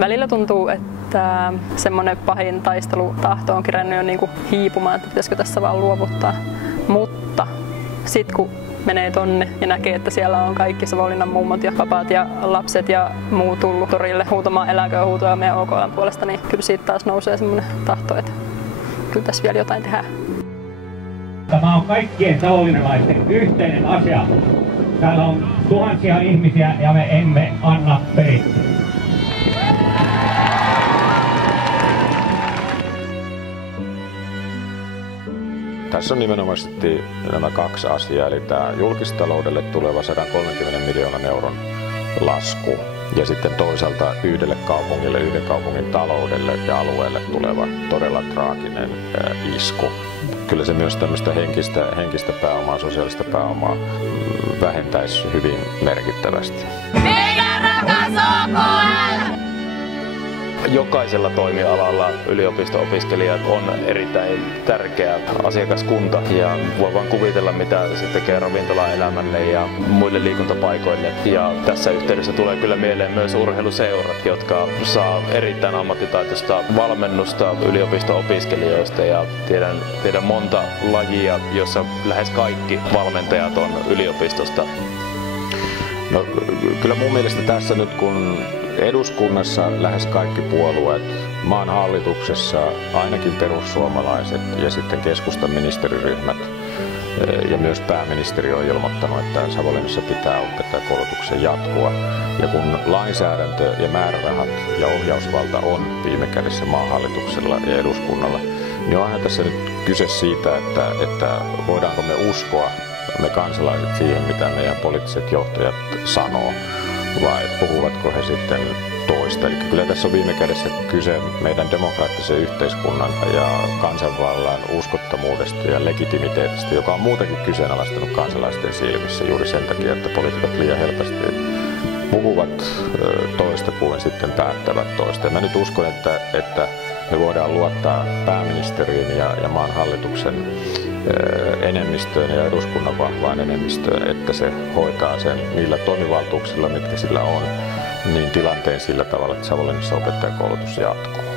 Välillä tuntuu, että semmoinen pahin taistelutahto on kirjannut jo niinku hiipumaan, että pitäisikö tässä vaan luovuttaa. Mutta sitten kun menee tonne ja näkee, että siellä on kaikki Savonlinnan mummot ja papat ja lapset ja muu tullut torille huutamaan eläköön huutoja meidän OKL:n puolesta, niin kyllä siitä taas nousee semmoinen tahto, että kyllä tässä vielä jotain tehdään. Tämä on kaikkien savonlinnalaisten yhteinen asia. Täällä on tuhansia ihmisiä ja me emme anna periksi. Tässä on nimenomaisesti nämä kaksi asiaa, eli tämä julkistaloudelle tuleva 130 miljoonan euron lasku ja sitten toisaalta yhdelle kaupungille, yhden kaupungin taloudelle ja alueelle tuleva todella traaginen isku. Kyllä se myös tämmöistä henkistä pääomaa, sosiaalista pääomaa vähentäisi hyvin merkittävästi. Meidän rakas OKL! Jokaisella toimialalla yliopisto-opiskelijat on erittäin tärkeä asiakaskunta ja voi vaan kuvitella, mitä se tekee ravintolaelämälle ja muille liikuntapaikoille. Ja tässä yhteydessä tulee kyllä mieleen myös urheiluseurat, jotka saa erittäin ammattitaitoista valmennusta yliopisto-opiskelijoista ja tiedän monta lajia, jossa lähes kaikki valmentajat on yliopistosta. No, kyllä mun mielestä tässä nyt kun eduskunnassa lähes kaikki puolueet, maan hallituksessa ainakin perussuomalaiset ja sitten keskustan ministeriryhmät ja myös pääministeri on ilmoittanut, että Savonlinnassa pitää opettajakoulutuksen jatkua. Ja kun lainsäädäntö ja määrärahat ja ohjausvalta on viime kädessä maan hallituksella ja eduskunnalla, niin onhan tässä nyt kyse siitä, että voidaanko me uskoa me kansalaiset siihen, mitä meidän poliittiset johtajat sanoo, vai puhuvatko he sitten toista. Eli kyllä tässä on viime kädessä kyse meidän demokraattisen yhteiskunnan ja kansanvallan uskottomuudesta ja legitimiteetistä, joka on muutenkin kyseenalaistanut kansalaisten silmissä juuri sen takia, että poliitikot liian helposti puhuvat toista kuin sitten päättävät toista. Ja mä nyt uskon, että me voidaan luottaa pääministeriin ja maan hallituksen enemmistöön ja eduskunnan vahvaan enemmistöön, että se hoitaa sen niillä toimivaltuuksilla, mitkä sillä on, niin tilanteen sillä tavalla, että Savonlinnassa opettajakoulutus jatkuu.